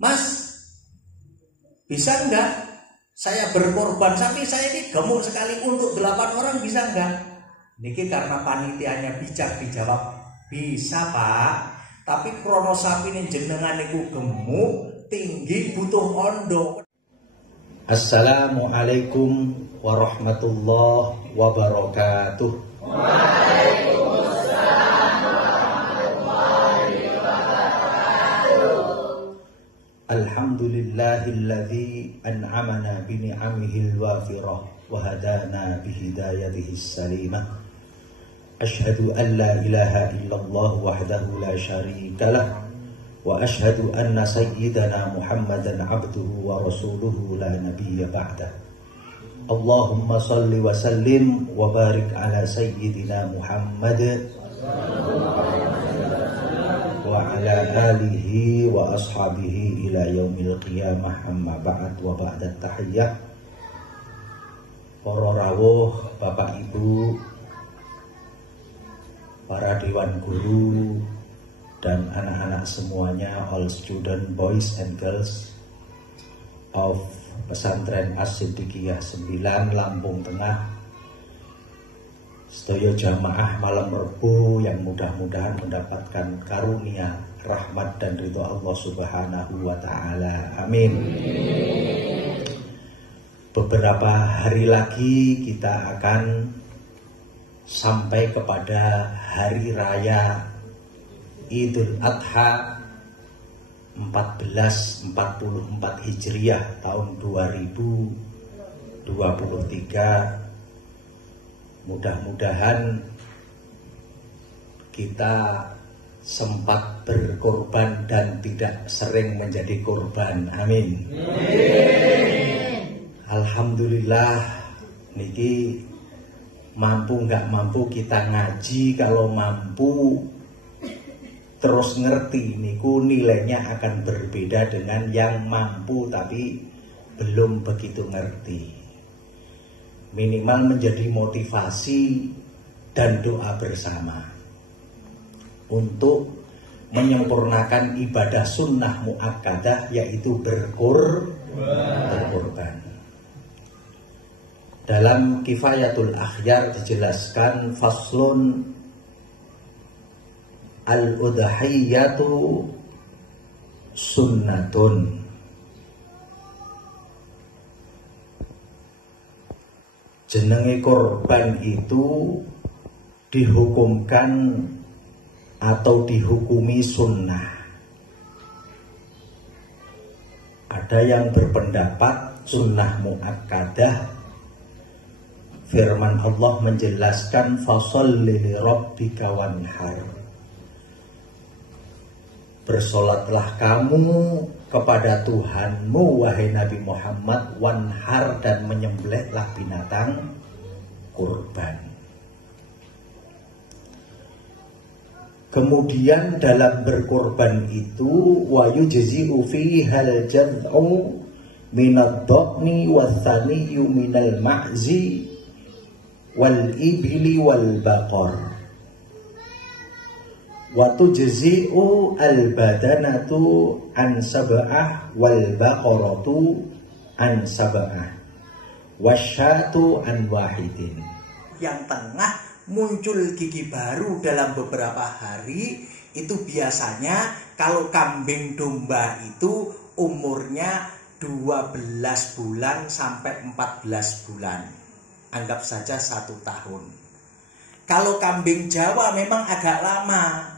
Mas, bisa enggak saya berkorban sapi, saya ini gemuk sekali untuk 8 orang, bisa enggak? Niki karena panitianya bijak dijawab, bisa Pak, tapi krono sapi ini jenengan niku gemuk, tinggi, butuh ondo. Assalamualaikum warahmatullahi wabarakatuh. Waalaikumsalam warahmatullahi wabarakatuh. Alhamdulillahilladzi an'amana bi ni'amihil wafirah wa hadana bi hidayatihis salimah. Asyhadu an la ilaha illallah wahdahu la syarika lah wa asyhadu anna sayyidana Muhammadan abduhu wa rasuluhu la nabiyya ba'dah. Allahumma salli wa sallim wa barik ala sayyidina Muhammad wa ala alihi wa ashabihi ila yaumil qiyamah, amma ba'd wa ba'da tahiyyah. Para rawuh, Bapak Ibu, para dewan guru dan anak-anak semuanya, all student boys and girls of Pesantren As-Siddiqiyah 9 Lampung Tengah, sedaya jamaah malam Rebo yang mudah-mudahan mendapatkan karunia, rahmat dan ridho Allah Subhanahu wa taala. Amin. Beberapa hari lagi kita akan sampai kepada hari raya Idul Adha 1444 Hijriah tahun 2023. Mudah-mudahan kita sempat berkorban dan tidak sering menjadi korban. Amin. Alhamdulillah niki mampu nggak mampu kita ngaji, kalau mampu terus ngerti niku nilainya akan berbeda dengan yang mampu tapi belum begitu ngerti. Minimal menjadi motivasi dan doa bersama untuk menyempurnakan ibadah sunnah muakkadah, yaitu berkorban. Dalam Kifayatul Akhyar dijelaskan faslun al-udhiyatu sunnatun. Jenenge korban itu dihukumkan atau dihukumi sunnah. Ada yang berpendapat sunnah muakkadah. Firman Allah menjelaskan fasholli li rabbika wanhar. Bersolatlah kamu kepada Tuhanmu wahai Nabi Muhammad, wanhar, dan menyembelihlah binatang kurban. Kemudian dalam berkorban itu wa yujzi'u fihal jad'u minad dhani wathaniyu minal ma'zi wal ibli wal baqar wa tujzi'u al badanatu an sab'ah wal baqaratu an sab'ah wasyatu an wahidin. Yang tengah muncul gigi baru dalam beberapa hari, itu biasanya kalau kambing domba itu umurnya 12 bulan sampai 14 bulan. Anggap saja 1 tahun. Kalau kambing Jawa memang agak lama.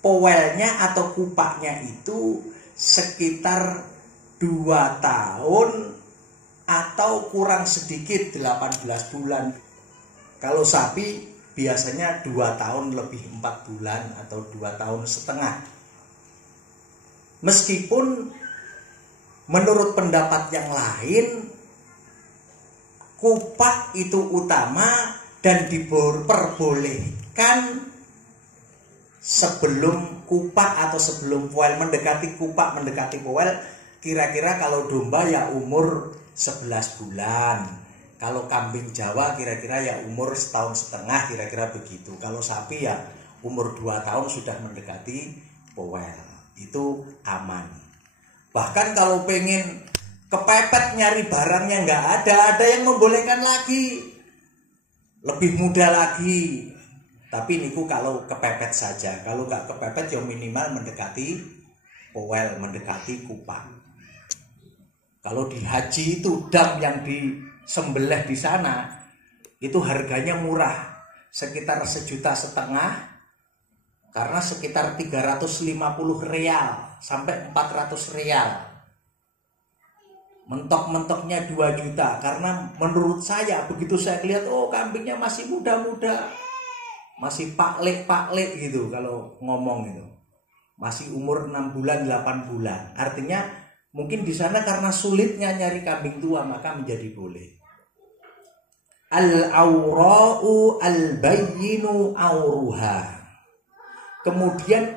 Powelnya atau kupaknya itu sekitar 2 tahun atau kurang sedikit 18 bulan. Kalau sapi biasanya 2 tahun lebih 4 bulan atau 2 tahun setengah. Meskipun menurut pendapat yang lain kupak itu utama dan diperbolehkan sebelum kupak atau sebelum poel, mendekati kupak, mendekati poel. Kira-kira kalau domba ya umur 11 bulan. Kalau kambing Jawa kira-kira ya umur 1,5 tahun, kira-kira begitu. Kalau sapi ya umur 2 tahun sudah mendekati poel. Itu aman. Bahkan kalau pengen kepepet nyari barangnya nggak ada yang membolehkan lagi. Lebih mudah lagi. Tapi niku kalau kepepet saja. Kalau nggak kepepet ya minimal mendekati poel, mendekati kupang. Kalau di haji itu dam yang disembelih di sana itu harganya murah, sekitar 1,5 juta, karena sekitar 350 real sampai 400 real. Mentok-mentoknya 2 juta, karena menurut saya begitu saya lihat, oh kambingnya masih muda-muda, masih paklek gitu kalau ngomong itu, masih umur 6 bulan 8 bulan. Artinya mungkin di sana karena sulitnya nyari kambing tua maka menjadi boleh. Al-aura'u al-bayyinu auruha. Kemudian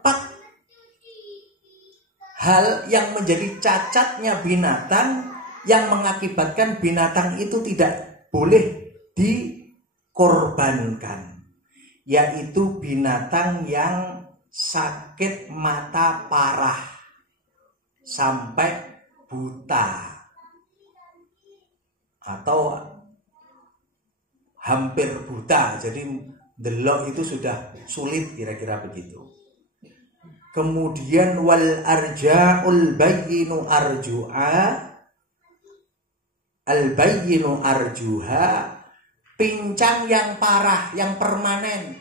4 hal yang menjadi cacatnya binatang yang mengakibatkan binatang itu tidak boleh dikorbankan, yaitu binatang yang sakit mata parah sampai buta atau hampir buta, jadi delok itu sudah sulit, kira-kira begitu. Kemudian wal arja'ul bayyinu arju'a, al bayyinu arjuha, pincang yang parah, yang permanen.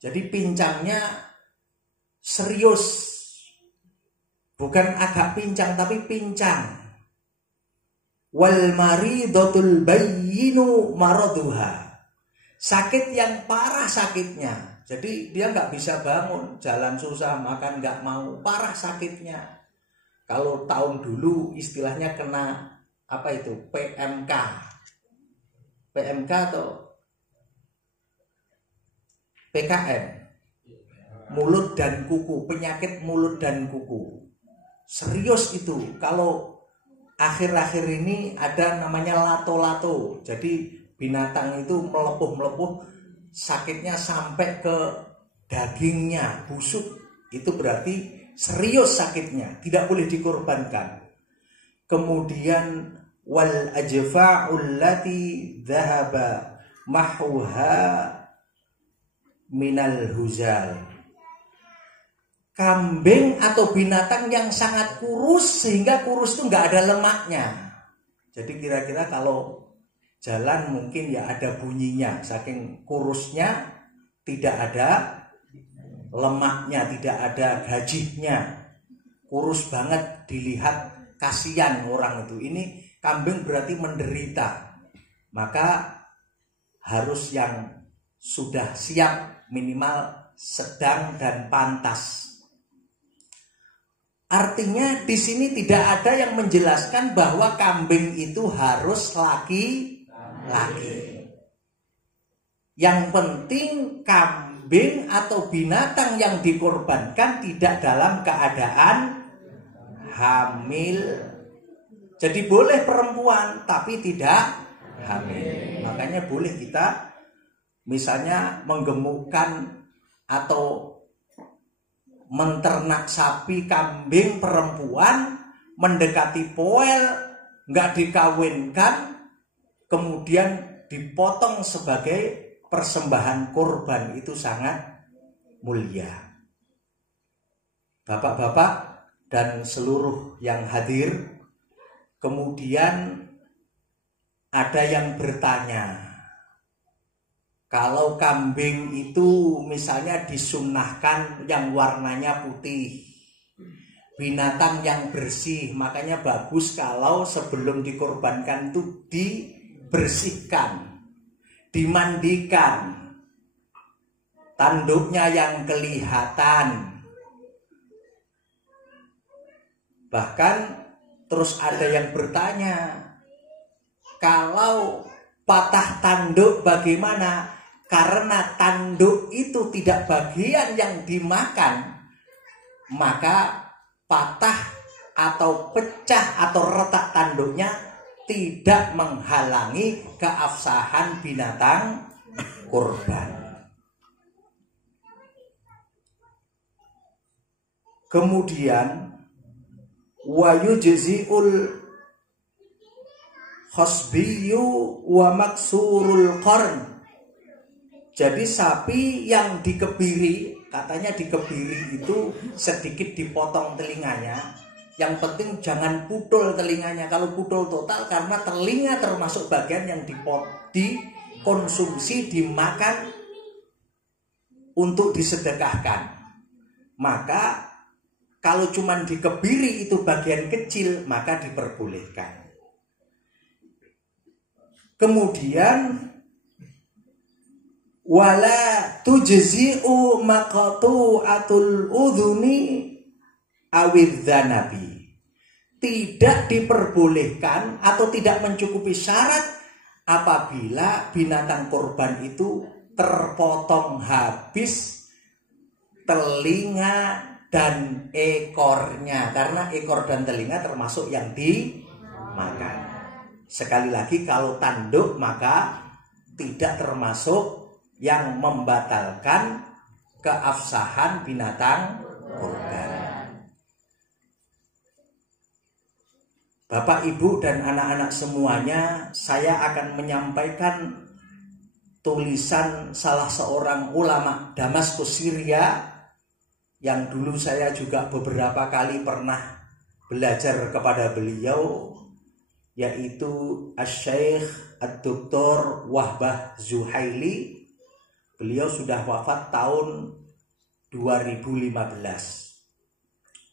Jadi pincangnya serius, bukan agak pincang tapi pincang. Wal maridatul bayyinu maraduha, sakit yang parah sakitnya. Jadi dia nggak bisa bangun, jalan susah, makan nggak mau, parah sakitnya. Kalau tahun dulu istilahnya kena apa itu, PMK atau PKM, mulut dan kuku, penyakit mulut dan kuku. Serius itu. Kalau akhir-akhir ini ada namanya lato-lato. Jadi binatang itu melepuh, sakitnya sampai ke dagingnya, busuk. Itu berarti serius sakitnya, tidak boleh dikorbankan. Kemudian wal ajfa'ul lati dhahaba mahuha minal huzal, kambing atau binatang yang sangat kurus sehingga kurus itu nggak ada lemaknya. Jadi kira-kira kalau jalan mungkin ya ada bunyinya, saking kurusnya, tidak ada lemaknya, tidak ada gajihnya, kurus banget, dilihat kasihan orang itu. Ini kambing berarti menderita, maka harus yang sudah siap, minimal sedang dan pantas. Artinya di sini tidak ada yang menjelaskan bahwa kambing itu harus laki-laki. Yang penting kambing atau binatang yang dikorbankan tidak dalam keadaan hamil. Jadi boleh perempuan tapi tidak hamil. Makanya boleh kita misalnya menggemukkan atau menternak sapi, kambing perempuan, mendekati poel, nggak dikawinkan, kemudian dipotong sebagai persembahan korban, itu sangat mulia. Bapak-bapak dan seluruh yang hadir, kemudian ada yang bertanya, kalau kambing itu misalnya disunnahkan yang warnanya putih, binatang yang bersih, makanya bagus kalau sebelum dikorbankan itu dibersihkan, dimandikan, tanduknya yang kelihatan. Bahkan terus ada yang bertanya, kalau patah tanduk bagaimana? Karena tanduk itu tidak bagian yang dimakan, maka patah atau pecah atau retak tanduknya tidak menghalangi keabsahan binatang kurban. Kemudian wa yujzi'ul khasbiyu wa maksurul qarn. Jadi sapi yang dikebiri, katanya dikebiri itu sedikit dipotong telinganya. Yang penting jangan putol telinganya. Kalau putol total, karena telinga termasuk bagian yang dikonsumsi, dimakan untuk disedekahkan. Maka kalau cuman dikebiri itu bagian kecil, maka diperbolehkan. Kemudian wala tujzi'u maqtu'atul udhuni awidzanabi. Tidak diperbolehkan atau tidak mencukupi syarat apabila binatang korban itu terpotong habis telinga dan ekornya, karena ekor dan telinga termasuk yang dimakan. Sekali lagi, kalau tanduk maka tidak termasuk yang membatalkan keabsahan binatang korban. Bapak, Ibu, dan anak-anak semuanya, saya akan menyampaikan tulisan salah seorang ulama Damaskus, Syria, yang dulu saya juga beberapa kali pernah belajar kepada beliau, yaitu Asy-Syaikh Ad-Doktor Wahbah Zuhaili. Beliau sudah wafat tahun 2015.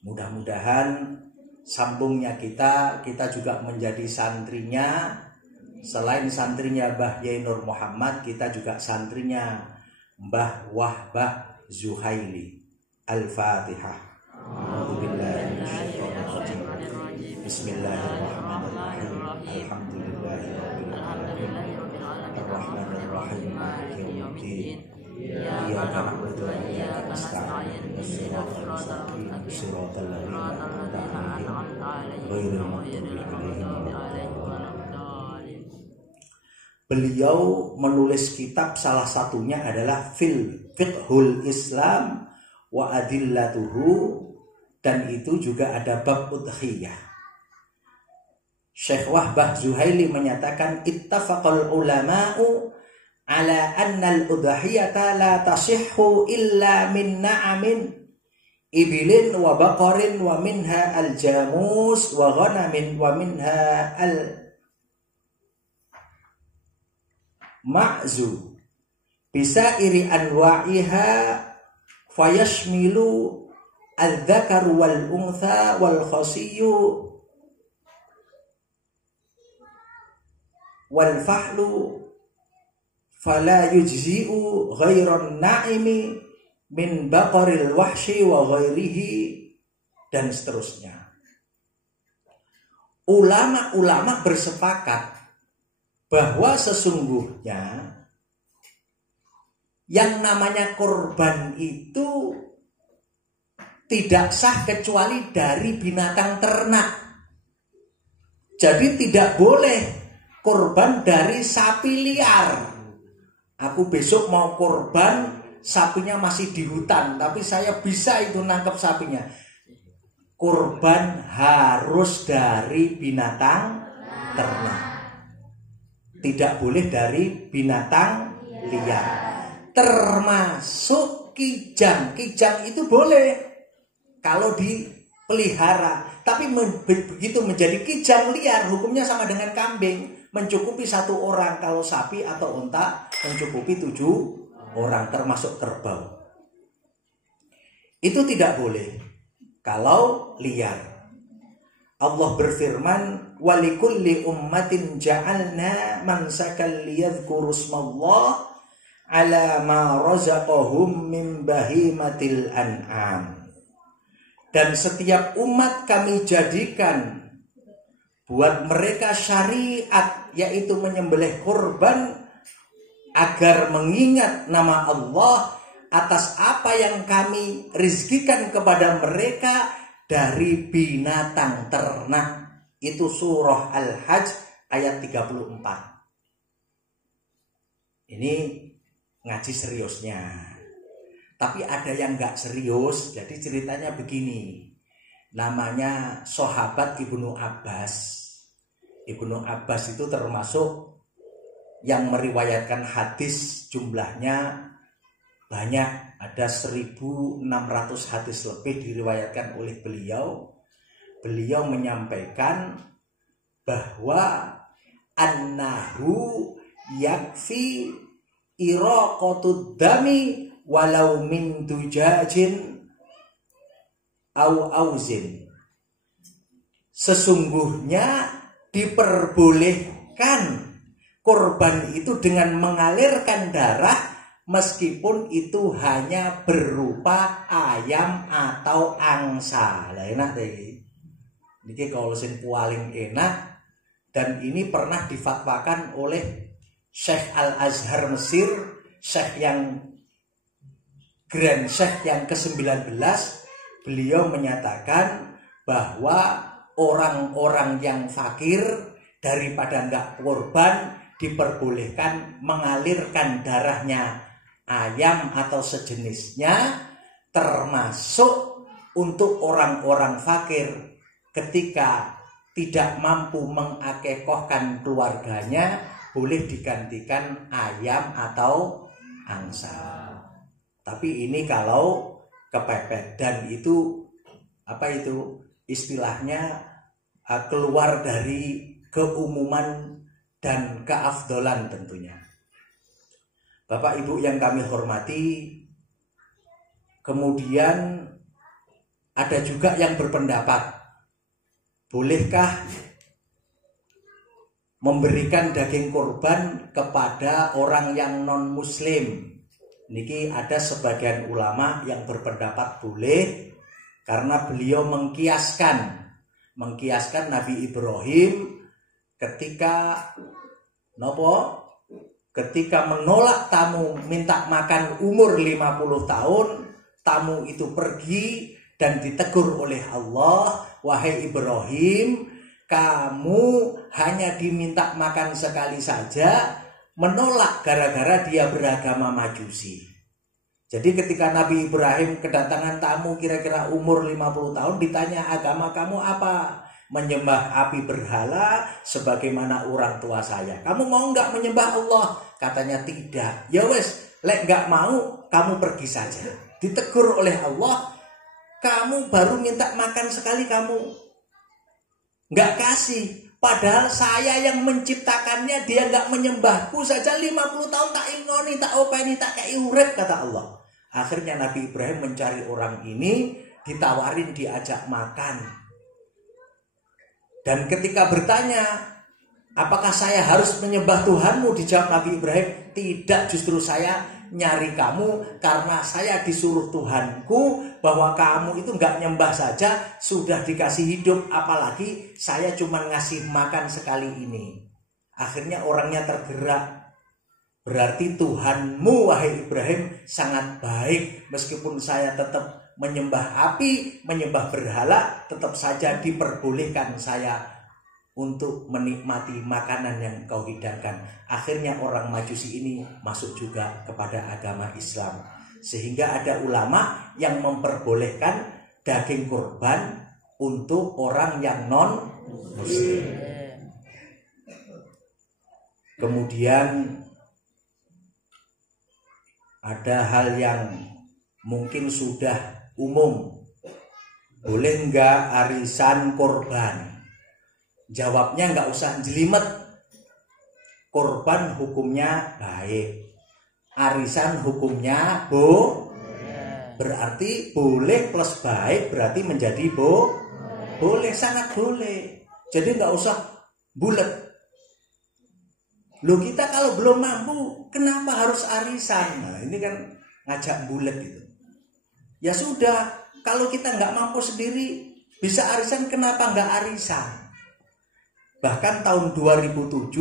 Mudah-mudahan sambungnya kita juga menjadi santrinya. Selain santrinya Mbah Yai Nur Muhammad, kita juga santrinya Mbah Wahbah Zuhaili. Al-Fatihah. Bismillahirrahmanirrahim. Alhamdulillahirabbil alamin. Arrahmanir rahim. Maliki yaumiddin. Iyyaka na'budu wa iyyaka nasta'in. Shiratal mustaqim. Shiratal ladzina an'amta 'alaihim ghairil maghdubi 'alaihim waladdallin. Beliau menulis kitab, salah satunya adalah Fiqhul Islam wa adillatuhu, dan itu juga ada bab udhiyah. Syekh Wahbah Zuhaili menyatakan ittafaqal ulama'u ala anna al-udhiyata la tasihhu illa min na'amin ibilin wa baqarin wa minha al-jamus wa ghanamin wa minha al-ma'zu bisa iri anwa'iha fayashmilu al-dhakar wal untha wal khasiyyu wal fahlu fala yujzi'u ghairan na'imi min baqaril wahshi wa ghairihi, dan seterusnya. Ulama-ulama bersepakat bahwa sesungguhnya yang namanya korban itu tidak sah kecuali dari binatang ternak. Jadi tidak boleh korban dari sapi liar. Aku besok mau korban, sapinya masih di hutan, tapi saya bisa itu nangkep sapinya. Korban harus dari binatang ternak. Tidak boleh dari binatang liar. Termasuk kijang. Kijang itu boleh kalau dipelihara. Tapi begitu menjadi kijang liar, hukumnya sama dengan kambing. Mencukupi 1 orang, kalau sapi atau unta mencukupi 7 orang, termasuk kerbau. Itu tidak boleh kalau liar. Allah berfirman, walikulli ummatin ja'alna mansakan liyadhkuru ismallah ala ma razaqahum min bahimatil an'am. Dan setiap umat kami jadikan buat mereka syariat, yaitu menyembelih kurban agar mengingat nama Allah atas apa yang kami rizkikan kepada mereka dari binatang ternak. Itu surah Al-Hajj ayat 34. Ini ngaji seriusnya. Tapi ada yang gak serius, jadi ceritanya begini. namanya sahabat Ibnu Abbas. Ibnu Abbas itu termasuk yang meriwayatkan hadis, jumlahnya banyak, ada 1.600 hadis lebih diriwayatkan oleh beliau. Beliau menyampaikan bahwa annahu yakfi iraqatud dami walau min dujajin au auzin. Sesungguhnya diperbolehkan korban itu dengan mengalirkan darah meskipun itu hanya berupa ayam atau angsa. Lah enak deh. Niki kalau sing paling enak, dan ini pernah difatwakan oleh Syekh Al-Azhar Mesir, Syekh yang Grand Syekh yang ke-19. Beliau menyatakan bahwa orang-orang yang fakir daripada enggak korban diperbolehkan mengalirkan darahnya ayam atau sejenisnya, termasuk untuk orang-orang fakir ketika tidak mampu mengakekohkan keluarganya boleh digantikan ayam atau angsa. Tapi ini kalau kepepet, dan itu istilahnya keluar dari keumuman dan keafdolan tentunya. Bapak Ibu yang kami hormati, kemudian ada juga yang berpendapat, bolehkah memberikan daging korban kepada orang yang non muslim? Niki ada sebagian ulama yang berpendapat boleh, karena beliau mengkiaskan Nabi Ibrahim ketika menolak tamu minta makan umur 50 tahun, tamu itu pergi dan ditegur oleh Allah, wahai Ibrahim, kamu hanya diminta makan sekali saja, menolak gara-gara dia beragama Majusi. Jadi ketika Nabi Ibrahim kedatangan tamu kira-kira umur 50 tahun, ditanya agama kamu apa? Menyembah api berhala sebagaimana orang tua saya. Kamu mau nggak menyembah Allah? Katanya tidak. Ya wes, lek nggak mau kamu pergi saja. Ditegur oleh Allah, kamu baru minta makan sekali kamu nggak kasih. Padahal saya yang menciptakannya, dia nggak menyembahku saja 50 tahun tak ingoni, tak openi, tak kayak urep, kata Allah. Akhirnya Nabi Ibrahim mencari orang ini, ditawarin diajak makan. Dan ketika bertanya, apakah saya harus menyembah Tuhanmu? Dijawab Nabi Ibrahim, tidak, justru saya nyari kamu karena saya disuruh Tuhanku bahwa kamu itu nggak nyembah saja sudah dikasih hidup, apalagi saya cuma ngasih makan sekali ini. Akhirnya orangnya tergerak, berarti Tuhanmu wahai Ibrahim sangat baik, meskipun saya tetap menyembah api, menyembah berhala, tetap saja diperbolehkan saya untuk menikmati makanan yang kau hidangkan. Akhirnya orang Majusi ini masuk juga kepada agama Islam. Sehingga ada ulama yang memperbolehkan daging kurban untuk orang yang non muslim. Kemudian ada hal yang mungkin sudah umum. Boleh enggak arisan korban? Jawabnya nggak usah jelimet. Korban hukumnya baik, arisan hukumnya berarti boleh plus baik berarti menjadi boleh, sangat boleh. Jadi nggak usah bulet. Loh, kita kalau belum mampu kenapa harus arisan? Nah, ini kan ngajak bulet gitu. Ya sudah, kalau kita nggak mampu sendiri bisa arisan, kenapa nggak arisan? Bahkan tahun 2007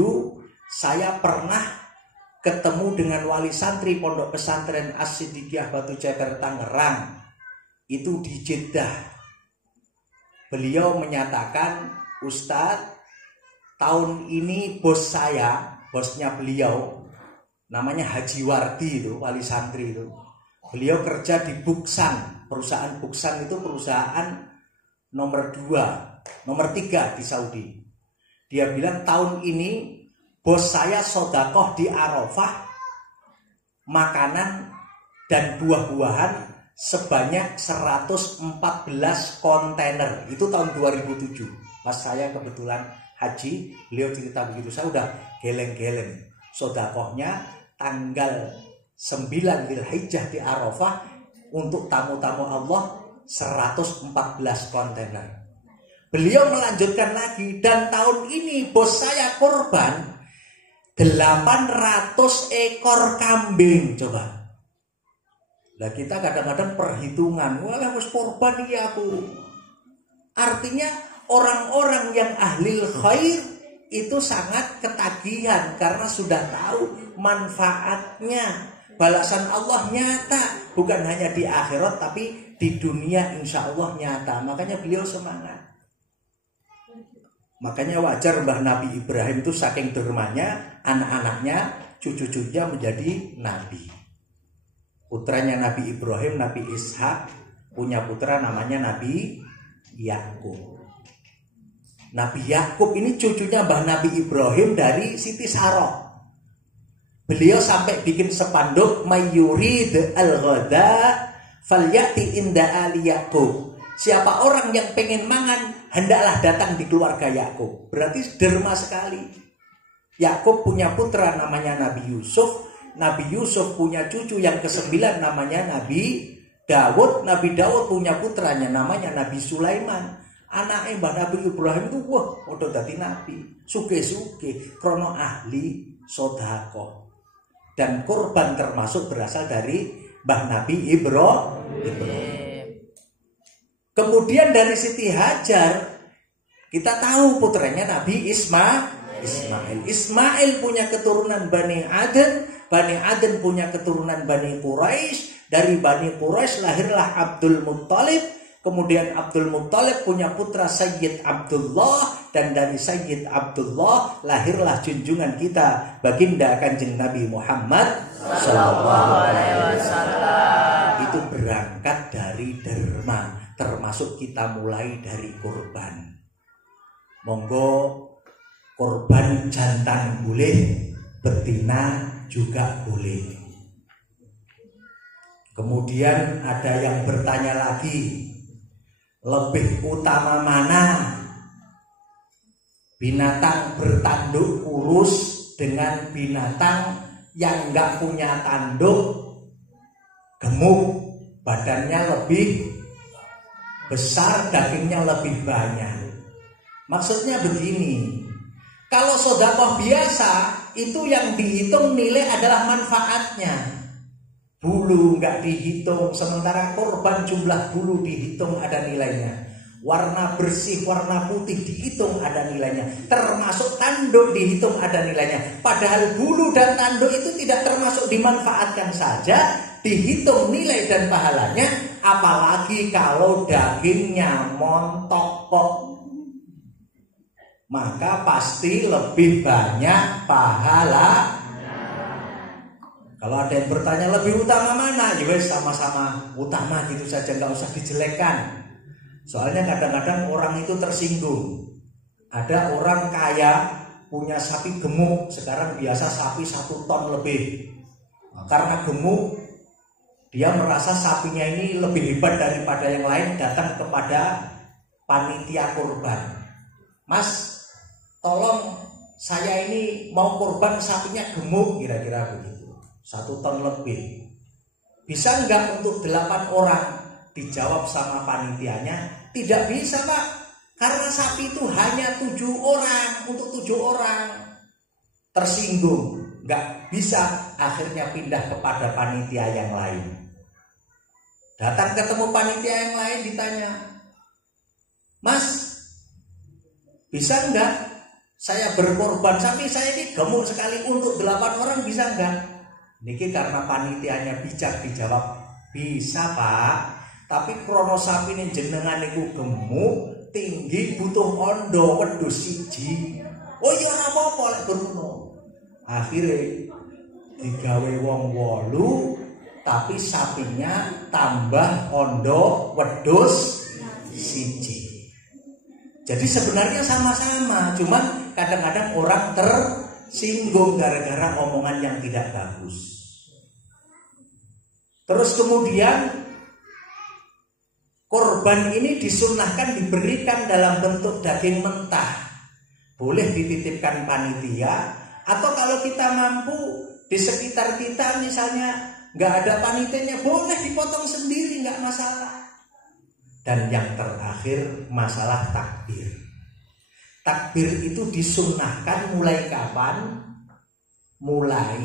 saya pernah ketemu dengan wali santri Pondok Pesantren As-Siddiqiyah Batu Ceper Tangerang. Itu di Jeddah. Beliau menyatakan, Ustadz, tahun ini bosnya beliau, namanya Haji Wardi, itu wali santri itu. Beliau kerja di Buksan. Perusahaan Buksan itu perusahaan nomor 2, nomor 3 di Saudi. Dia bilang tahun ini bos saya sodakoh di Arafah makanan dan buah-buahan sebanyak 114 kontainer. Itu tahun 2007. Pas saya kebetulan haji, beliau cerita begitu. Saya udah geleng-geleng. Sodakohnya tanggal 9 Dzulhijjah di Arafah untuk tamu-tamu Allah 114 kontainer. Beliau melanjutkan lagi, dan tahun ini bos saya korban 800 ekor kambing. Coba. Lah kita kadang-kadang perhitungan, wah harus korban ya aku. Artinya orang-orang yang ahli khair itu sangat ketagihan karena sudah tahu manfaatnya. Balasan Allah nyata, bukan hanya di akhirat tapi di dunia insya Allah nyata. Makanya beliau semangat. Makanya wajar Mbah Nabi Ibrahim itu saking dermanya, anak-anaknya, cucu-cucunya menjadi nabi. Putranya Nabi Ibrahim, Nabi Ishak, punya putra namanya Nabi Yakub. Nabi Yakub ini cucunya Mbah Nabi Ibrahim dari Siti Saroh. Beliau sampai bikin spanduk mayurid al-ghada falyati inda ali Yakub. Siapa orang yang pengen mangan, hendaklah datang di keluarga Yakub. Berarti derma sekali. Yakub punya putra namanya Nabi Yusuf. Nabi Yusuf punya cucu yang ke-9 namanya Nabi Dawud. Nabi Dawud punya putranya namanya Nabi Sulaiman. Anaknya Mbah Nabi Ibrahim itu wah, udah dadi nabi. Suge-suge, krono ahli sodakoh. Dan korban termasuk berasal dari Mbah Nabi Ibrahim. Kemudian dari Siti Hajar kita tahu putranya Nabi Ismail. Ismail punya keturunan Bani Aden. Bani Aden punya keturunan Bani Quraisy. Dari Bani Quraisy lahirlah Abdul Muttalib. Kemudian Abdul Muttalib punya putra Sayyid Abdullah. Dan dari Sayyid Abdullah lahirlah junjungan kita baginda Kanjeng Nabi Muhammad sallallahu alaihi wasallam. Itu berangkat dari derma. Termasuk kita mulai dari korban. Monggo korban jantan boleh, betina juga boleh. Kemudian ada yang bertanya lagi, lebih utama mana binatang bertanduk kurus dengan binatang yang enggak punya tanduk gemuk, badannya lebih besar, dagingnya lebih banyak. Maksudnya begini, kalau sedekah biasa itu yang dihitung nilai adalah manfaatnya. Bulu nggak dihitung, sementara korban jumlah bulu dihitung ada nilainya. Warna bersih, warna putih dihitung ada nilainya. Termasuk tanduk dihitung ada nilainya. Padahal bulu dan tanduk itu tidak termasuk dimanfaatkan saja, dihitung nilai dan pahalanya. Apalagi kalau dagingnya montok kok, maka pasti lebih banyak pahala. Kalau ada yang bertanya lebih utama mana, ya wes sama-sama utama gitu saja, nggak usah dijelekkan. Soalnya kadang-kadang orang itu tersinggung. Ada orang kaya punya sapi gemuk, sekarang biasa sapi 1 ton lebih. Karena gemuk, dia merasa sapinya ini lebih hebat daripada yang lain, datang kepada panitia kurban. Mas, tolong saya ini mau kurban sapinya gemuk, kira-kira begitu. 1 ton lebih. Bisa enggak untuk 8 orang? Dijawab sama panitianya, tidak bisa Pak. Karena sapi itu hanya 7 orang, untuk 7 orang. Tersinggung, enggak bisa, akhirnya pindah kepada panitia yang lain. Datang ketemu panitia yang lain, ditanya, Mas, bisa enggak saya berkorban sapi saya ini gemuk sekali untuk 8 orang, bisa enggak? Niki karena panitianya bijak dijawab, bisa Pak, tapi krono sapi ini jenengan niku gemuk, tinggi, butuh ondo wedhus siji. Oh iya ora apa-apa lek ngono. Akhire digawe wong 8, tapi sapinya tambah ondo wedhus siji. Jadi sebenarnya sama-sama, cuman kadang-kadang orang tersinggung gara-gara omongan yang tidak bagus. Terus kemudian korban ini disunnahkan diberikan dalam bentuk daging mentah. Boleh dititipkan panitia, atau kalau kita mampu di sekitar kita misalnya nggak ada panitianya, boleh dipotong sendiri, nggak masalah. Dan yang terakhir masalah takbir. Takbir itu disunnahkan mulai kapan? Mulai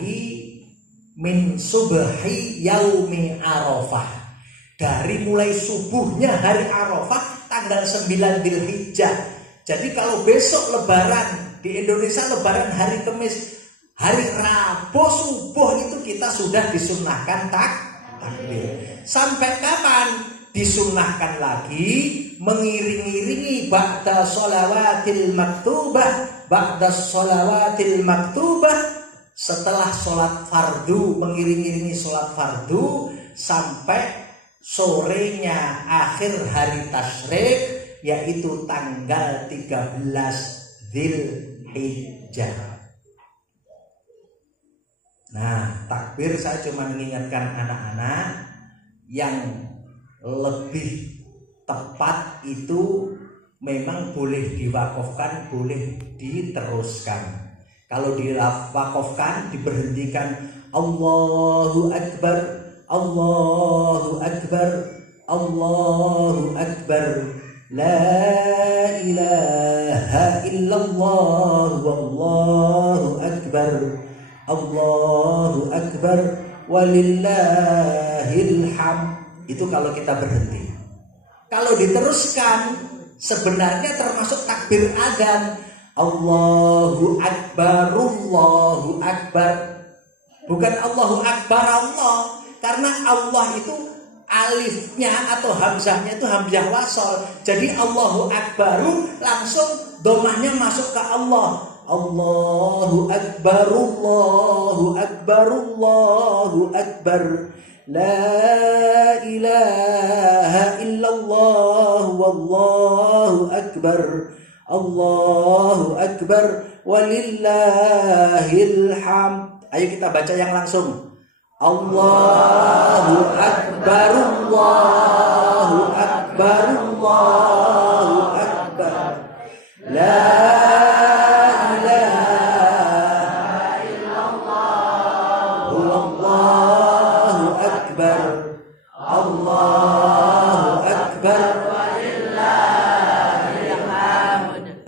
min subhi yaumi Arafah. Dari mulai subuhnya hari Arafah tanggal 9 Dzulhijjah. Jadi kalau besok lebaran di Indonesia, lebaran hari Kamis, hari Rabu subuh itu kita sudah disunnahkan takbir. Sampai kapan? Disunnahkan lagi mengiring-iringi ba'da sholawatil maktubah, setelah sholat fardu, mengiring-iringi sholat fardu sampai sorenya akhir hari tasyrik, yaitu tanggal 13 Dzulhijjah. Nah, takbir saya cuma mengingatkan anak-anak yang lebih tepat itu memang boleh diwakafkan, boleh diteruskan. Kalau diwakafkan, diberhentikan Allahu Akbar, Allahu Akbar, Allahu Akbar, La ilaha illallah, Wallahu Akbar, Allahu Akbar, walillahil hamd. Itu kalau kita berhenti. Kalau diteruskan, sebenarnya termasuk takbir adzan. Allahu Akbar, Allahu Akbar. Bukan Allahu Akbar Allah. Karena Allah itu alifnya atau hamzahnya itu hamzah wasol. Jadi Allahu Akbaru langsung domahnya masuk ke Allah. Allahu Akbar, Allahu Akbar, Allahu Akbar. La ilaha illallah, wallahu akbar, Allahu akbar, walillahil hamd. Ayo kita baca yang langsung. Allahu akbar, Allahu akbar, Allahu akbar. La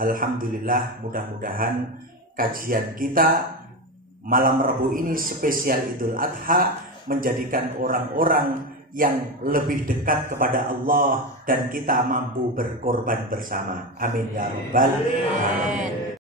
Alhamdulillah, mudah-mudahan kajian kita malam Rabu ini spesial Idul Adha menjadikan orang-orang yang lebih dekat kepada Allah dan kita mampu berkorban bersama. Amin ya rabbal alamin.